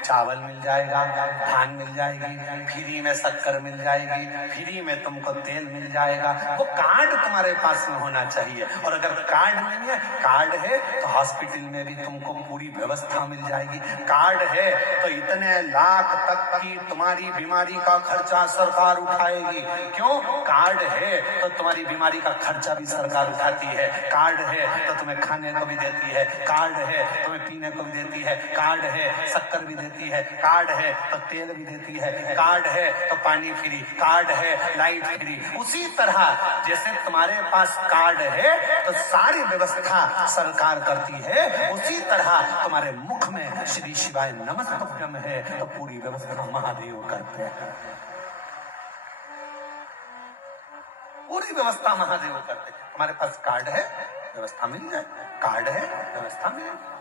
चावल मिल जाएगा, धान मिल जाएगी, फ्री में शक्कर मिल जाएगी, फ्री में तुमको तेल मिल जाएगा। वो कार्ड तुम्हारे पास में होना चाहिए। और अगर कार्ड नहीं है, कार्ड है तो हॉस्पिटल में भी तुमको पूरी व्यवस्था मिल जाएगी। कार्ड है तो इतने लाख तक की तुम्हारी बीमारी का खर्चा सरकार उठाएगी। क्यों? कार्ड है तो तुम्हारी बीमारी का खर्चा भी सरकार उठाती है। कार्ड है तो तुम्हें खाने को भी देती है, कार्ड है तुम्हें पीने को भी देती है, कार्ड है शक्कर भी देती है, कार्ड है तो तेल भी देती है, कार्ड है तो पानी फ्री, कार्ड है लाइट फ्री। उसी तरह जैसे तुम्हारे पास कार्ड है तो सारी व्यवस्था सरकार करती है, उसी तरह तुम्हारे मुख में श्री शिवाय नमस्तुभ्यम है तो पूरी व्यवस्था महादेव करते हैं, पूरी व्यवस्था महादेव करते हैं। हमारे पास कार्ड है व्यवस्था मिल जाए, कार्ड है व्यवस्था मिल जाए।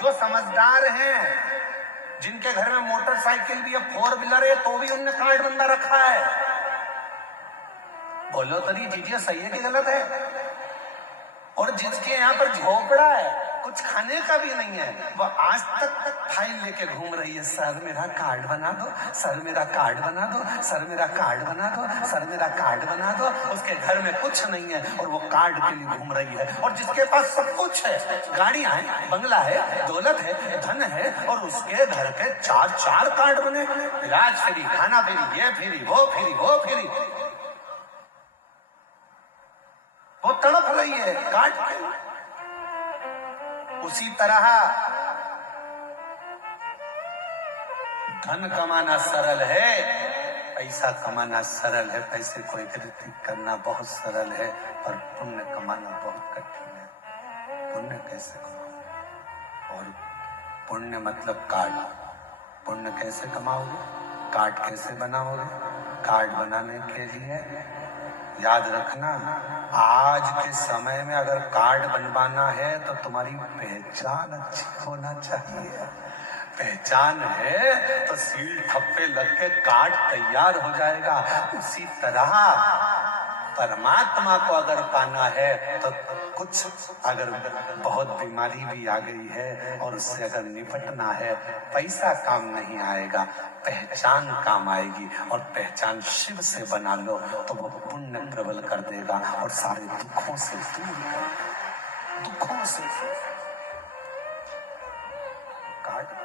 जो समझदार हैं, जिनके घर में मोटरसाइकिल भी है, 4 व्हीलर है, तो भी उनने कार्ड बंदा रखा है। बोलो तो नहीं जीजिए, सही है कि गलत है? और जिसके यहाँ पर झोपड़ा है, कुछ खाने का भी नहीं है, वो आज तक फाइल लेके घूम रही है, सर मेरा कार्ड बना दो, सर मेरा कार्ड बना दो, सर मेरा कार्ड बना दो, सर मेरा कार्ड बना दो। उसके घर में कुछ नहीं है और वो कार्ड के लिए घूम रही है। और जिसके पास सब कुछ है, गाड़ियां हैं, बंगला है, दौलत है, धन है, और उसके घर के 4 कार्ड बने, इलाज फ्री, खाना फ्री, ये फ्री, वो फ्री, वो फ्री। वो तड़प रही है कार्ड के। उसी तरह धन कमाना सरल है, पैसा कमाना सरल है, पैसे को एकत्रित करना बहुत सरल है, पर पुण्य कमाना बहुत कठिन है। पुण्य कैसे कमाओ? और पुण्य मतलब कार्ड। पुण्य कैसे कमाओगे? कार्ड कैसे बनाओगे? कार्ड बनाने के लिए याद रखना, आज के समय में अगर कार्ड बनवाना है तो तुम्हारी पहचान अच्छी होना चाहिए। पहचान है तो सील ठप्पे लग के कार्ड तैयार हो जाएगा। उसी तरह परमात्मा को अगर पाना है तो कुछ अगर बहुत बीमारी भी आ गई है और उससे अगर निपटना है, पैसा काम नहीं आएगा, पहचान काम आएगी। और पहचान शिव से बना लो तो वो पुण्य प्रबल कर देगा और सारे दुखों से दूर कर, दुखों से कार्ड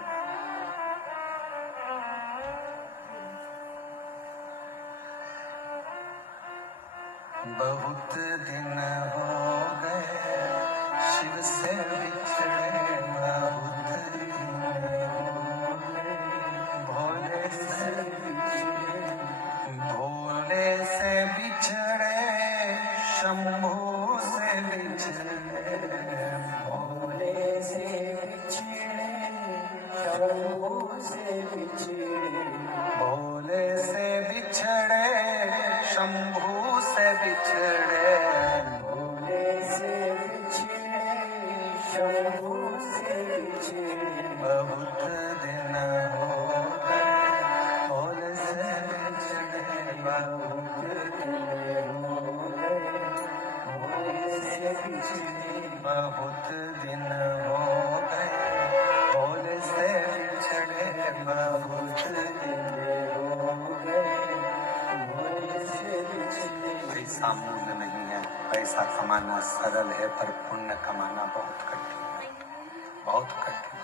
बहुत दिन हो गए शिव से बिछड़े, बहुत दिन हो गए भोले से बिछड़े, भोले से बिछड़े, शंभू से बिछड़े, भोले से बिछड़े, शंभू से बिछड़े, भोले से बिछड़े, शंभू से बिछड़े, भोले से बिछड़े, शंभू से बिछड़े, बहुत दिन हो गए भोले से बिछड़े, बहुत दिन हो गए भोले से बिछड़े, बहुत दिन हो गए भोले से बिछड़े, बहुत दिन हो गए। पैसा मूल्य नहीं है, पैसा कमाना सरल है, पर पुण्य कमाना बहुत कठिन है, बहुत कठिन।